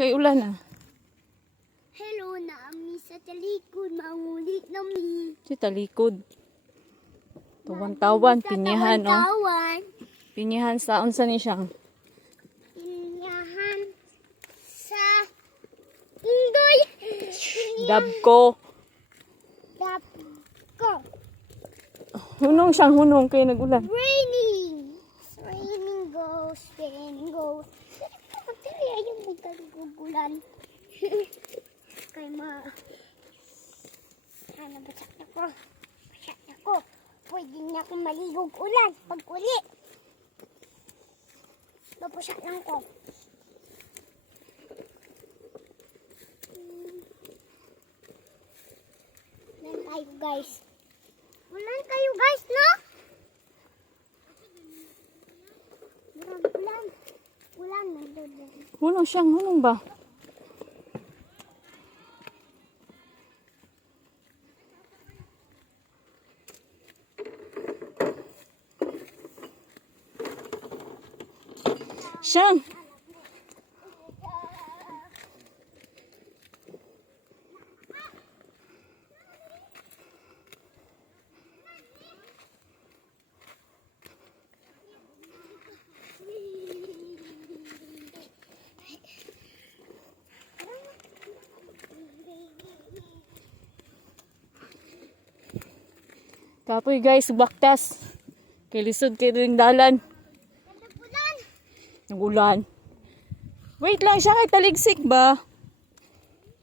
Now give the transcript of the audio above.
kay ulan ah. Hello na mi sa talikod, mangulit na mi. Si talikod. Tawan-tawan, pinyahan oh. Tawan. Pinyahan sa unsa ni siyang. Pinyahan sa Indoy. Dabko. Dap ko. Hunong siyang hunong kay nagulan. Raining. Raining goes, raining magkaligugulan. Kay ma. Sana basak na ko. Basak na ko. Pwede na akong maligog ulan pag uli. Babasak lang ko. Ulan tayo guys. Ulan kayo guys, no? Ulan, ulan. Ulan, nandun. Hunong siyang hunong ba? Siyang. Kapoy guys, baktas. Kay lisod kay ring dalan. Ulan. Nagulan. Wait lang siya kay taligsik ba?